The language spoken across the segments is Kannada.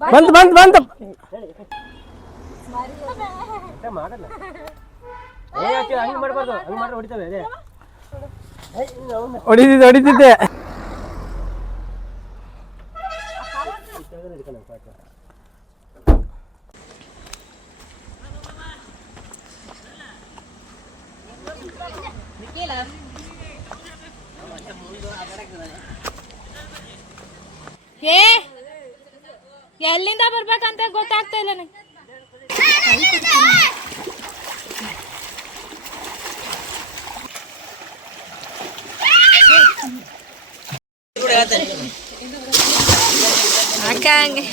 ಬಂತು ಬಂತು ಬಂತು ಹೊಡಿತಿದ್ದೆ ಎಲ್ಲಿಂದ ಬರ್ಬೇಕಂತ ಗೊತ್ತಾಗ್ತಾ ಇಲ್ಲ ನಂಗೆ. ಅಕ್ಕ ಹಂಗೆ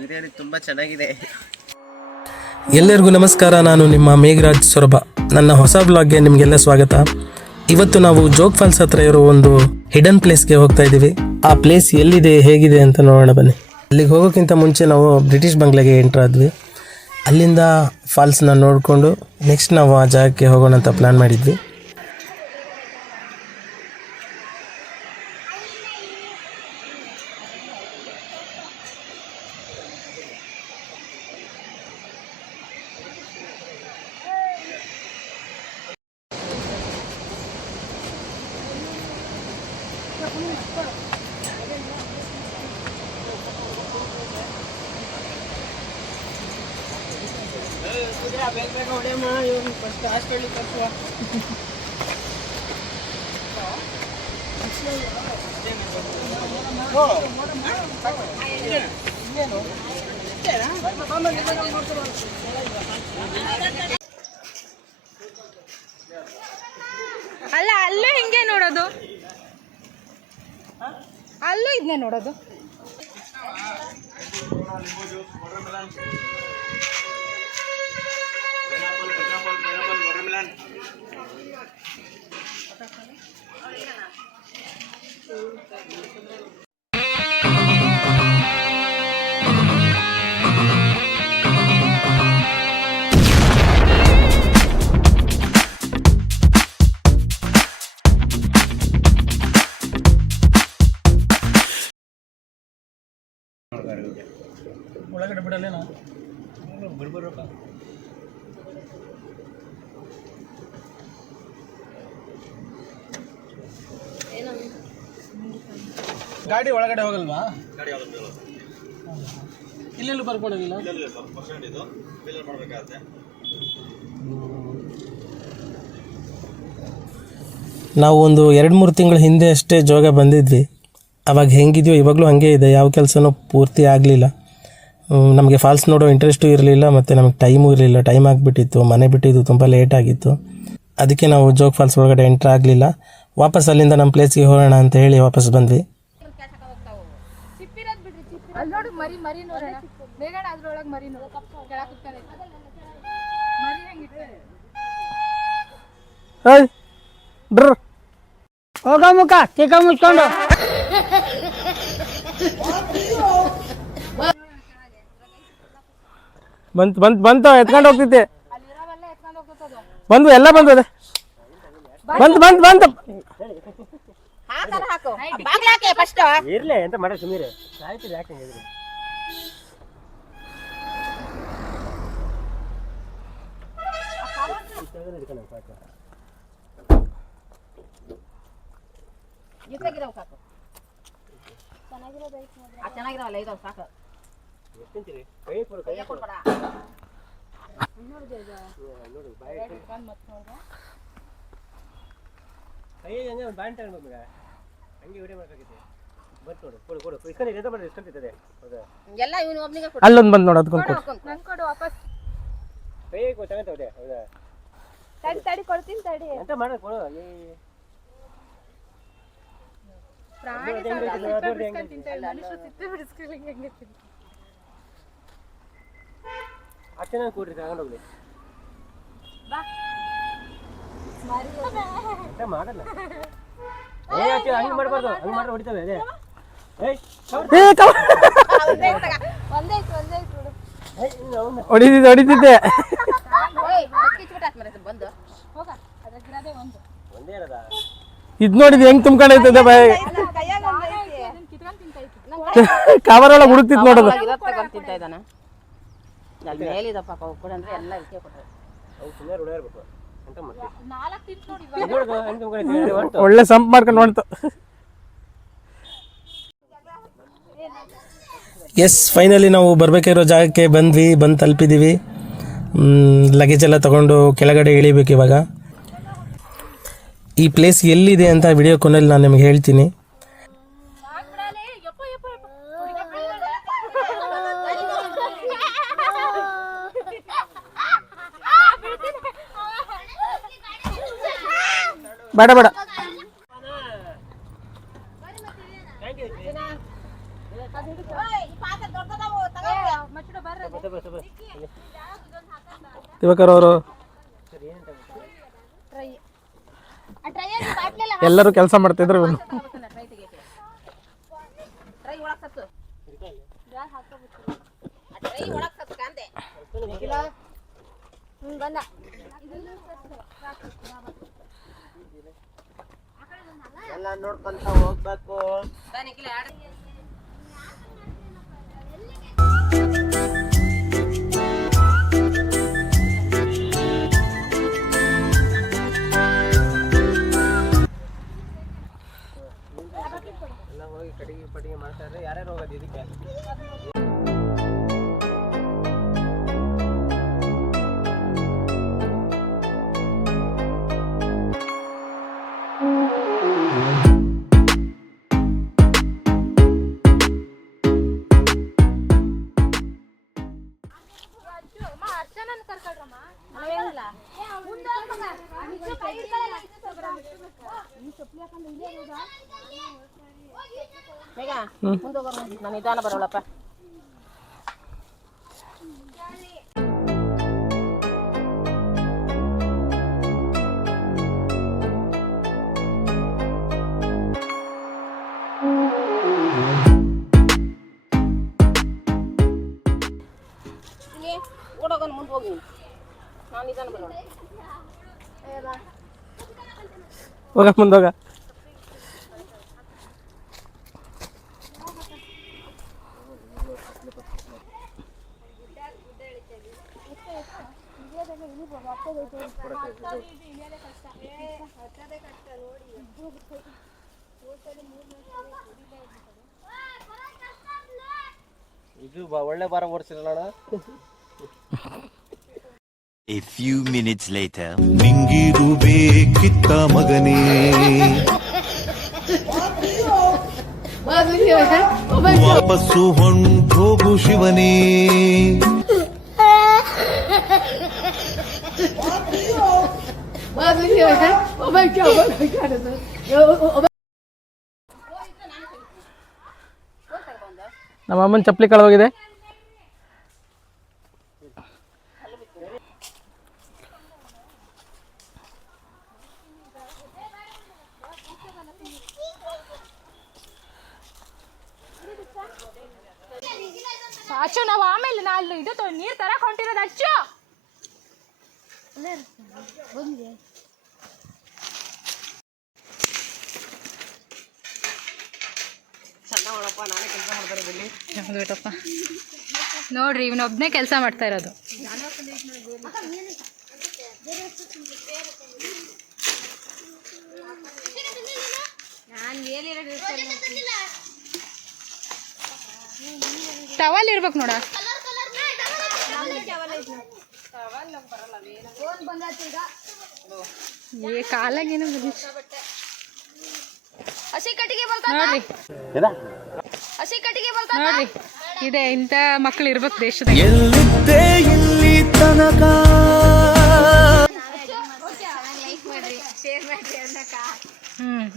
ಬಿರಿಯಾನಿ ತುಂಬಾ ಚೆನ್ನಾಗಿದೆ. ಎಲ್ಲರಿಗೂ ನಮಸ್ಕಾರ. ನಾನು ನಿಮ್ಮ ಮೇಘರಾಜ್ ಸೊರಬ. ನನ್ನ ಹೊಸ ಬ್ಲಾಗ್ಗೆ ನಿಮಗೆಲ್ಲ ಸ್ವಾಗತ. ಇವತ್ತು ನಾವು ಜೋಗ್ ಫಾಲ್ಸ್ ಹತ್ರ ಇರೋ ಒಂದು ಹಿಡನ್ ಪ್ಲೇಸ್ಗೆ ಹೋಗ್ತಾ ಇದ್ದೀವಿ. ಆ ಪ್ಲೇಸ್ ಎಲ್ಲಿದೆ ಹೇಗಿದೆ ಅಂತ ನೋಡೋಣ ಬನ್ನಿ. ಅಲ್ಲಿಗೆ ಹೋಗೋಕ್ಕಿಂತ ಮುಂಚೆ ನಾವು ಬ್ರಿಟಿಷ್ ಬಂಗ್ಲೆಗೆ ಎಂಟ್ರ್ ಆದ್ವಿ. ಅಲ್ಲಿಂದ ಫಾಲ್ಸ್ನ ನೋಡಿಕೊಂಡು ನೆಕ್ಸ್ಟ್ ನಾವು ಆ ಜಾಗಕ್ಕೆ ಹೋಗೋಣ ಅಂತ ಪ್ಲ್ಯಾನ್ ಮಾಡಿದ್ವಿ. ಅಲ್ಲ ಅಲ್ಲೂ ಹಿಂಗೆ ನೋಡೋದು, ಅಲ್ಲೂ ಇದನ್ನೇ ನೋಡೋದು. ಒಳಗಡೆ ಬಿಡಲ್ಲೇನೋ ಬಿಡ್ಬರ್ಬೇಕ. ಗಾಡಿ ಒಳಗಡೆ ಹೋಗಲ್ವಾ? ಇಲ್ಲೆಲ್ಲೂ ಬರ್ಕೊಡೋದಿಲ್ಲ. ನಾವು ಒಂದು 2-3 ತಿಂಗಳ ಹಿಂದೆ ಅಷ್ಟೇ ಜೋಗ ಬಂದಿದ್ವಿ. ಅವಾಗ ಹೆಂಗಿದೆಯೋ ಇವಾಗಲೂ ಹಾಗೆ ಇದೆ. ಯಾವ ಕೆಲಸನೂ ಪೂರ್ತಿ ಆಗಲಿಲ್ಲ. ನಮಗೆ ಫಾಲ್ಸ್ ನೋಡೋ ಇಂಟ್ರೆಸ್ಟು ಇರಲಿಲ್ಲ ಮತ್ತು ನಮಗೆ ಟೈಮು ಇರಲಿಲ್ಲ. ಟೈಮ್ ಆಗಿಬಿಟ್ಟಿತ್ತು, ಮನೆ ಬಿಟ್ಟಿದ್ದು ತುಂಬ ಲೇಟ್ ಆಗಿತ್ತು. ಅದಕ್ಕೆ ನಾವು ಜೋಗ್ ಫಾಲ್ಸ್ ಒಳಗಡೆ ಎಂಟ್ರ್ ಆಗಲಿಲ್ಲ. ವಾಪಸ್ ಅಲ್ಲಿಂದ ನಮ್ಮ ಪ್ಲೇಸ್ಗೆ ಹೋಗೋಣ ಅಂತ ಹೇಳಿ ವಾಪಸ್ ಬಂದ್ವಿ. ಹೋಗ ಮುಖ ಚಿಕ್ಕ ಮುಚ್ಕೊಂಡು ಬಂತು ಬಂತು ಬಂತು ಎತ್ಕೊಂಡು ಹೋಗ್ತಿದ್ದೆ. ಬಂದು ಎಲ್ಲ ಬಂದು ಅದೇ ಬಂತು ಬಂತು ಬಂತು. ಇರ್ಲಿ ಎಂತ ಮಾಡ ಸುಮೀರೆ ಆಯ್ತು. ಯಾಕೆ ಚೆನ್ನಾಗಿರಲ್ಲ ಇದಾವ ಸಾಕು. ಅಲ್ಲೊಂದು ಬಂದು ನೋಡು, ಅದಕ್ಕೊಂದು ಕೊಡು ವಾಪಸ್. ತಡಿ ಕೊಡ್ತೀನಿ ತಡಿ. ಎಂತ ಮಾಡೋದು ಕೊಡು. ಪ್ರಾಣಿ ಅಷ್ಟೇ ಕೂಡ್ರಿ ತಗೊಂಡೋಗ್ಲಿ. ಮಾಡಲ್ಲ ಹಂಗೆ ಮಾಡಬಾರ್ದು. ಹಂಗೆ ಮಾಡ್ರೆ ಹೊಡಿತವೆ. ಅದೇ ಒಂದೇ ಹೊಡಿತಿದ್ದೆ ಇದ್ ನೋಡಿದ್ ಹೆಂಗ್ ತುಂಬ್ಕೊಂಡೈತದೆ ಬಾಯ್ ಕವರ್ ಒಳಗೆ ಹುಡುಕ್ತಿದ್ ನೋಡೋದು. ತಿಂತ ಇದ್ದಾನ ಅಲ್ಲಿ ಮೇಲಿದಪ್ಪ ಕೂಡ ಅಂದ್ರೆ ಎಲ್ಲ ಇದಕ್ಕೆ ಕೊಟ್ಟರೆ ಒಳ್ಳೆ ಸಂಪ್ ಮಾಡ್ಕೊಂಡು ಹೊಂಟು. ಎಸ್ ಫೈನಲಿ ನಾವು ಬರಬೇಕಿರೋ ಜಾಗಕ್ಕೆ ಬಂದು ತಲುಪಿದ್ದೀವಿ. ಲಗೇಜ್ ಎಲ್ಲ ತೊಗೊಂಡು ಕೆಳಗಡೆ ಇಳಿಬೇಕು ಇವಾಗ. ಈ ಪ್ಲೇಸ್ ಎಲ್ಲಿದೆ ಅಂತ ವಿಡಿಯೋ ಕೊನೆಯಲ್ಲಿ ನಾನು ನಿಮಗೆ ಹೇಳ್ತೀನಿ. ಬೇಡ ಬೇಡ ದಿವಾಕರ್ ಅವರು ಎಲ್ಲರೂ ಕೆಲಸ ಮಾಡ್ತಿದ್ರು. ಎಲ್ಲ ನೋಡ್ಕೊಂತ ಹೋಗ್ಬೇಕು. ಎಲ್ಲ ಹೋಗಿ ಕಡಿಗೆ ಮಾಡ್ತಾರೆ. ಯಾರ್ಯಾರು ಹೋಗೋದು ಇದಕ್ಕೆ? ನಾನು ನಿಧಾನ ಬರೋಳಪ್ಪ. ಓಡೋಗನ್ ಮುಂದೆ ಹೋಗಿ ನಾನು ನಿಧಾನ ಬರೋಣ. ಹೋಗ ಮುಂದೋಗ. ಇದು ಒಳ್ಳೆ ಬಾರ ಓಡಿಸಿರಲ್ಲ. A few minutes later. ನಿಂಗಿದು ಬೇಕಿತ್ತ ಮಗನೇ, ವಾಪಸ್ಸು ಹೊಂಟೋಗು ಶಿವನೇ. ನಮ್ಮ ಅಮ್ಮನ ಚಪ್ಪಲಿ ಕಳೆದೋಗಿದೆ. ಅಚ್ಚು ನಾವು ಆಮೇಲೆ ನಾನು ಇದು ನೀರು ತರಕ್ ಹೊಂಟಿರೋದು ಅಚ್ಚು. ನೋಡ್ರಿ ಇವನೊಬ್ನೇ ಕೆಲಸ ಮಾಡ್ತಾ ಇರೋದು. ಟವಲ್ ಇರ್ಬೇಕು ನೋಡ. ಏ ಕಾಲಾಗೇನು ಹಸಿ ಕಟ್ಟಿಗೆ ನೋಡ್ರಿ, ಹಸಿ ಕಟ್ಟಿಗೆ ನೋಡ್ರಿ. ಇದೆ ಇಂಥ ಮಕ್ಳು ಇರ್ಬೇಕು ದೇಶದಾಗ. ಎಲ್ಲಿದ್ದೆ ಇಲ್ಲಿ ತನಕ.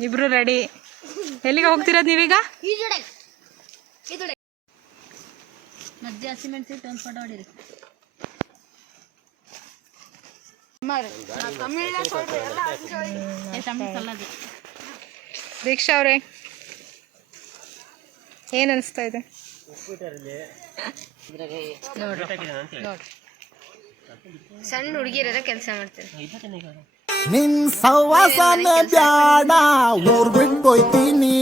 ಇಬ್ರು ರೆಡಿ. ಎಲ್ಲಿಗೆ ಹೋಗ್ತಿರೋದು ನೀವೀಗ? ಮಜ್ಜಿ ಹಸಿಮೆಣಸಿ ಒಂದು ಫೋಟೋ ಹೊಡೀರಿ. ದೀಕ್ಷಾ ಅವ್ರೆ ಏನ್ ಅನಿಸ್ತಾ ಇದೆ? ಸಣ್ಣ ಹುಡುಗಿರ ಕೆಲಸ ಮಾಡ್ತಾರೆ. ನಿನ್ ಸವಾಸನ ಬ್ಯಾಡ ಊರ್ ಬಿಟ್ಟೋಯ್ತೀನಿ.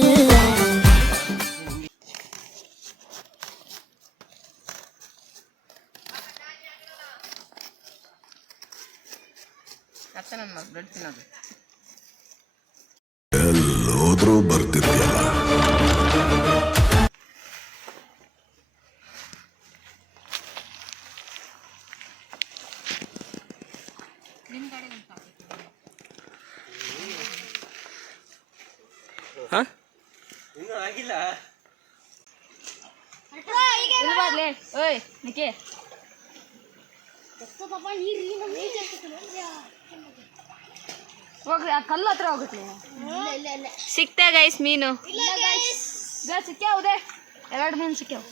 ಎಲ್ಲೋದ್ರೂ ಬರ್ತಿರ್ಲಿಲ್ಲ. ಹೋಗ್ರಿ ಆ ಕಲ್ಲು ಹತ್ರ ಹೋಗುತ್ತೆ. ಸಿಕ್ತಾ ಗೈಸ್ ಮೀನು? ಸಿಕ್ಕ್ಯಾವುದೇ 2 ಮೀನು ಸಿಕ್ಕ್ಯಾವ.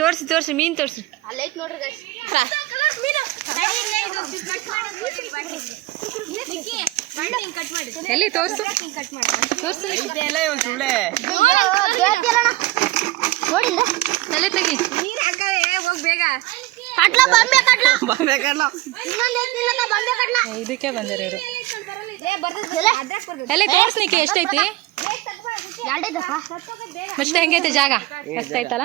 ತೋರ್ಸಿ ಮೀನ್ ತೋರ್ಸಿ. ಎಲ್ಲಿ ತೋರ್ಸು ತಲೆ ತೆಗಿ. ನೀರ್ ಹಾಕವೆ ಹೋಗ್ ಬೇಗ. ಇದಕ್ಕೆ ಬಂದಿರ ಇವರು. ಎಲ್ಲಿ ತೋರ್ಸ್ಲಿಕ್ಕೆ ಎಷ್ಟೈತಿ? ಮತ್ತೆ ಹೆಂಗೈತೆ ಜಾಗ? ಮಸ್ತ್ ಐತಲ್ಲ.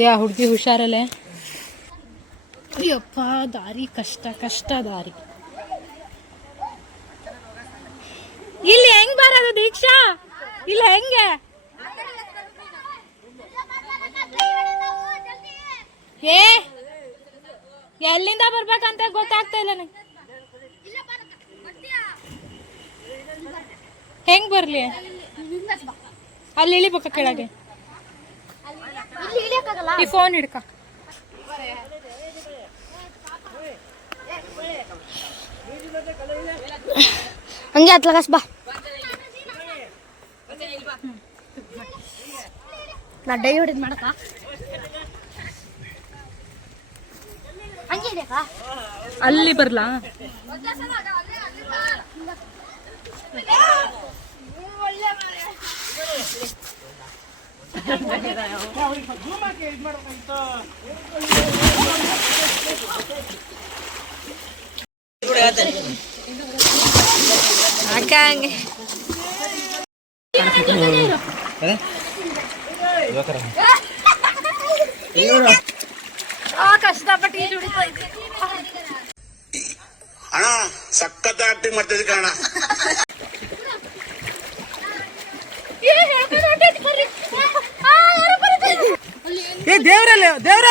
ಯಾ ಹುಡುಗಿ ಹುಷಾರಲ್ಲೇ. ಅಯ್ಯಪ್ಪ ದಾರಿ ಕಷ್ಟ ದಾರಿ. ಇಲ್ಲಿ ಹೆಂಗ್ ಬರೋದು ದೀಕ್ಷಾ? ಇಲ್ಲ ಹೆಂಗೆ? ಏ ಎಲ್ಲಿಂದ ಬರ್ಬೇಕಂತ ಗೊತ್ತಾಗ್ತಾ ಇಲ್ಲ ನಂಗೆ. ಹೆಂಗ್ ಬರ್ಲಿ? ಅಲ್ಲಿ ಇಳಿಬೇಕ ಕೆಳಗೆ. ಈ ಫೋನ್ ಹಿಡ್ಕ. ಹಂಗೆ ಹತ್ಲಗಸ್ ಬಾ. ನಾ ಡೈ ಹೊಡಿದ್ ಮಾಡಕ ಹಂಗೆ ಅಲ್ಲಿ ಬರ್ಲಾ? ಅಕ್ಕ ಹಂಗೆ ಕಷ್ಟಪಟ್ಟು ಈಜು ಹೊಡಿತಾ ಇದ್ದೆ. ಅಣ್ಣ ಸಖತ್ ಆಕ್ಟಿಂಗ್ ಮಾಡ್ತಿದ್ದೆ ಕಣ. ಏ ದೇವ್ರಲ್ಲ ದೇವ್ರ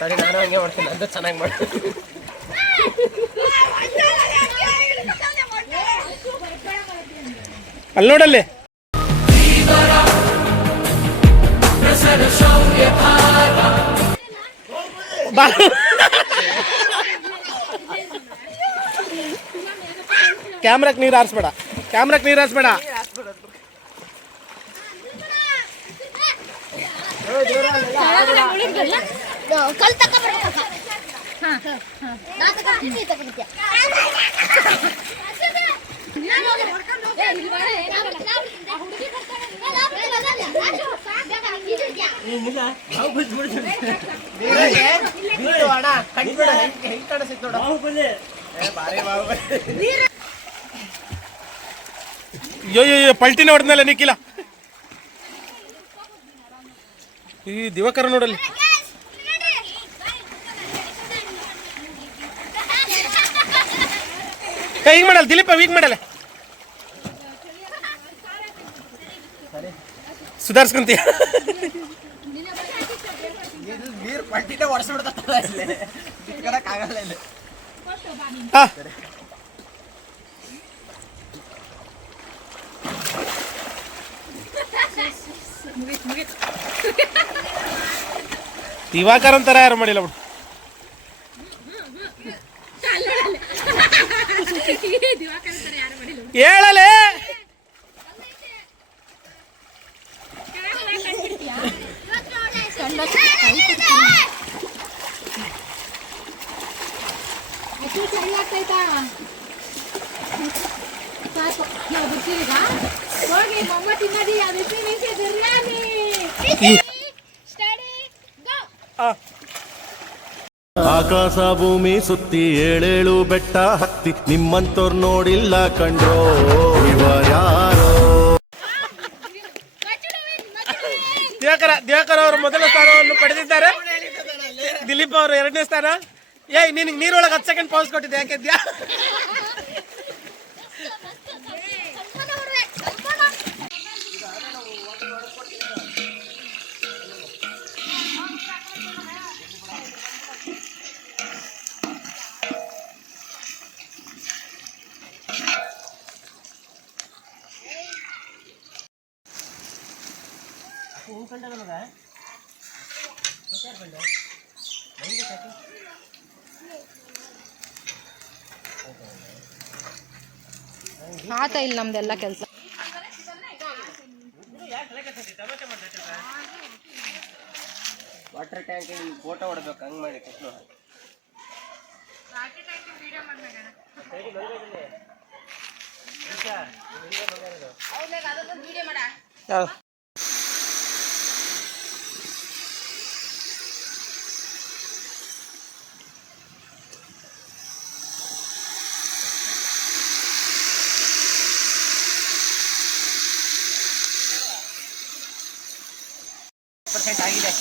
ಸರಿ, ನಾನು ಹಂಗೆ ಮಾಡ್ತೀನಿ. ಅದು ಚೆನ್ನಾಗಿ ಮಾಡ್ತೀನಿ. ಅಲ್ಲಿ ನೋಡಲ್ಲಿ ಕ್ಯಾಮ್ರಾಕ್ ನೀರು ಹಾರಿಸ್ಬೇಡ. ಕಲ್ ತಕ ಬರ್ಬೇಕ. ನಾ ತಕ ನೀ ತಕ ಬರ್ತೀಯ. ಅಯ್ಯೋ ಪಲ್ಟಿನ ಹೊಡೆದ್ಮೇಲೆ ನಿಕ್ಕಿಲ್ಲ. ಈ ದಿವಾಕರ ನೋಡಲ್ಲಿ. ಹಿಂಗ್ ಮಾಡಲ್ಲ ದಿಲೀಪ, ಹಿಂಗ್ ಮಾಡಲ್ಲ. ಸುಧಾರಿಸ್ಕೊಂತೀಯ? ದಿವಾಕರ್ ಅಂತಾರ ಯಾರು ಮಾಡಿಲ್ಲ ಬಿಡು. ಹೇಳಲೇ ಆಕಾಶ ಭೂಮಿ ಸುತ್ತಿ ಏಳೇಳು ಬೆಟ್ಟ ಹತ್ತಿ ನಿಮ್ಮಂತೋರ್ ನೋಡಿಲ್ಲ ಕಂಡ್ರೋ ಇವರ್ಯಾರೋ. ದಿವಾಕರ್ ಅವರು ಮೊದಲ ಸ್ಥಾನವನ್ನು ಪಡೆದಿದ್ದಾರೆ. ದಿಲೀಪ್ ಅವರು 2ನೇ ಸ್ಥಾನ. ನಿನಗೆ ನೀರೊಳಗೆ 10 ಸೆಕೆಂಡ್ ಪೌಸ್ ಕೊಟ್ಟಿದ್ದೆ, ಯಾಕೆದ್ಯಾ? ಆತ ಇಲ್ಲ ನಮ್ದೆಲ್ಲ ಕೆಲಸ. ವಾಟರ್ ಟ್ಯಾಂಕ್ ಫೋಟೋ ಹೊಡ್ಬೇಕು, ಹಂಗ್ ಮಾಡಿ ಕೊಟ್ಟು. ಆಗಿದೆ.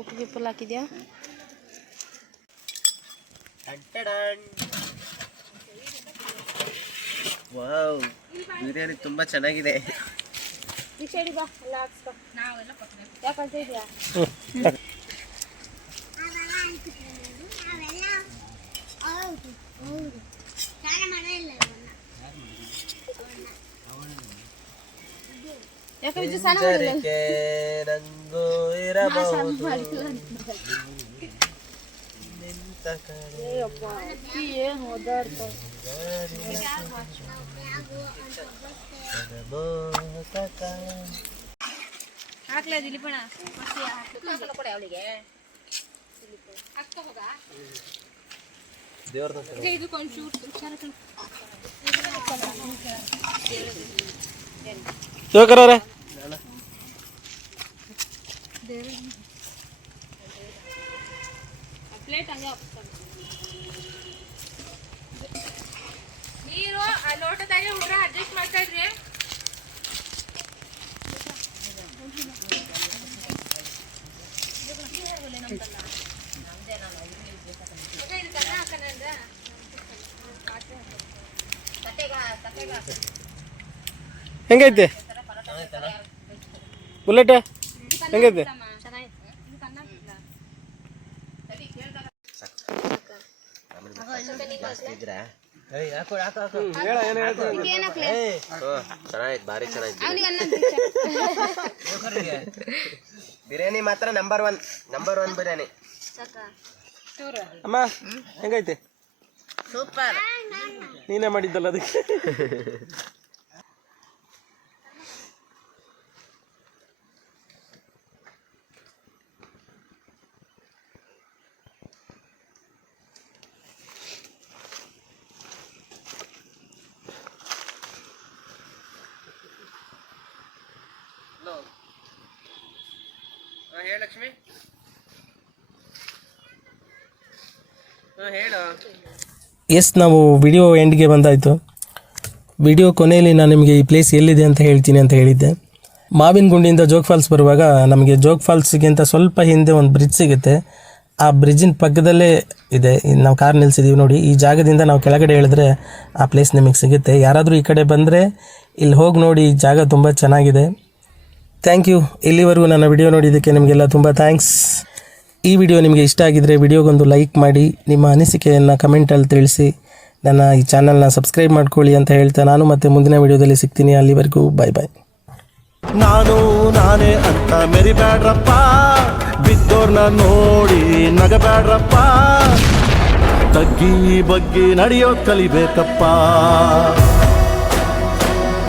ಉಪ್ಪು ಗಿಪ್ಪು ಹಾಕಿದ್ಯಾ? ವಾವ್, ಬಿರಿಯಾನಿ ತುಂಬಾ ಚೆನ್ನಾಗಿದೆ. ರಂಗು ಇರಬಹುದು ನಿಂತ ಹಾಕ್ಲಾ ದಿಲೀಪಣ್ಣ? ಕೊಡೆ ಅವಳಿಗೆ. ದಿವಾಕರ್ ಅವರೇ, ನೀರು ಆ ಲೋಟದಾಗೆ ಹುಡುಗ ಅಡ್ಜಸ್ಟ್ ಮಾಡ್ತಾ ಇದ್ರಿ. ಹೆಂಗೈತೆ ಬುಲೆಟ್? ಹೆಂಗೈತೆ? ಚೆನ್ನಾಗಿತ್ತು, ಭಾರಿ ಚೆನ್ನಾಗಿತ್ತು ಬಿರಿಯಾನಿ. ಮಾತ್ರ ನಂಬರ್ ಒನ್ ಬಿರಿಯಾನಿ. ಅಮ್ಮ ಹೆಂಗೈತೆ? ಸೂಪರ್. ನೀನೇ ಮಾಡಿದ್ದಲ್ಲ ಅದಕ್ಕೆ. ಹೇಳು ಲಕ್ಷ್ಮಿ. ಹೇಳು. ಎಸ್, ನಾವು ವಿಡಿಯೋ ಎಂಡ್ಗೆ ಬಂದಾಯಿತು. ವಿಡಿಯೋ ಕೊನೆಯಲ್ಲಿ ನಾನು ನಿಮಗೆ ಈ ಪ್ಲೇಸ್ ಎಲ್ಲಿದೆ ಅಂತ ಹೇಳ್ತೀನಿ ಅಂತ ಹೇಳಿದ್ದೆ. ಮಾವಿನಗುಂಡಿಯಿಂದ ಜೋಗ್ ಫಾಲ್ಸ್ ಬರುವಾಗ ನಮಗೆ ಜೋಗ್ ಫಾಲ್ಸ್ಗಿಂತ ಸ್ವಲ್ಪ ಹಿಂದೆ ಒಂದು ಬ್ರಿಡ್ಜ್ ಸಿಗುತ್ತೆ. ಆ ಬ್ರಿಡ್ಜಿನ ಪಕ್ಕದಲ್ಲೇ ಇದೆ. ನಾವು ಕಾರ್ ನಿಲ್ಸಿದ್ದೀವಿ ನೋಡಿ. ಈ ಜಾಗದಿಂದ ನಾವು ಕೆಳಗಡೆ ಇಳಿದ್ರೆ ಆ ಪ್ಲೇಸ್ ನಿಮಗೆ ಸಿಗುತ್ತೆ. ಯಾರಾದರೂ ಈ ಕಡೆ ಬಂದರೆ ಇಲ್ಲಿ ಹೋಗಿ ನೋಡಿ. ಈ ಜಾಗ ತುಂಬ ಚೆನ್ನಾಗಿದೆ. Thank you. ಇಲ್ಲಿವರೆಗೂ ನನ್ನ ವಿಡಿಯೋ ನೋಡಿದ್ದಕ್ಕೆ ನಿಮಗೆಲ್ಲ ತುಂಬ ಥ್ಯಾಂಕ್ಸ್. ಈ ವಿಡಿಯೋ ನಿಮಗೆ ಇಷ್ಟ ಆಗಿದ್ದರೆ ವಿಡಿಯೋಗೊಂದು ಲೈಕ್ ಮಾಡಿ, ನಿಮ್ಮ ಅನಿಸಿಕೆಯನ್ನು ಕಮೆಂಟಲ್ಲಿ ತಿಳಿಸಿ, ನನ್ನ ಈ ಚಾನಲ್ನ ಸಬ್ಸ್ಕ್ರೈಬ್ ಮಾಡ್ಕೊಳ್ಳಿ ಅಂತ ಹೇಳ್ತಾ ನಾನು ಮತ್ತೆ ಮುಂದಿನ ವಿಡಿಯೋದಲ್ಲಿ ಸಿಗ್ತೀನಿ. ಅಲ್ಲಿವರೆಗೂ ಬಾಯ್ ಬಾಯ್. ನಾನು ನಾನೇ ಅಂತ ಮೆರಿಬ್ಯಾಡ್ರಪ್ಪ, ಬಿದ್ದೋರ್ನ ನೋಡಿ ನಗಬ್ಯಾಡ್ರಪ್ಪ, ತಗ್ಗಿ ಬಗ್ಗಿ ನಡೆಯೋದ್ ಕಲಿಬೇಕಪ್ಪ.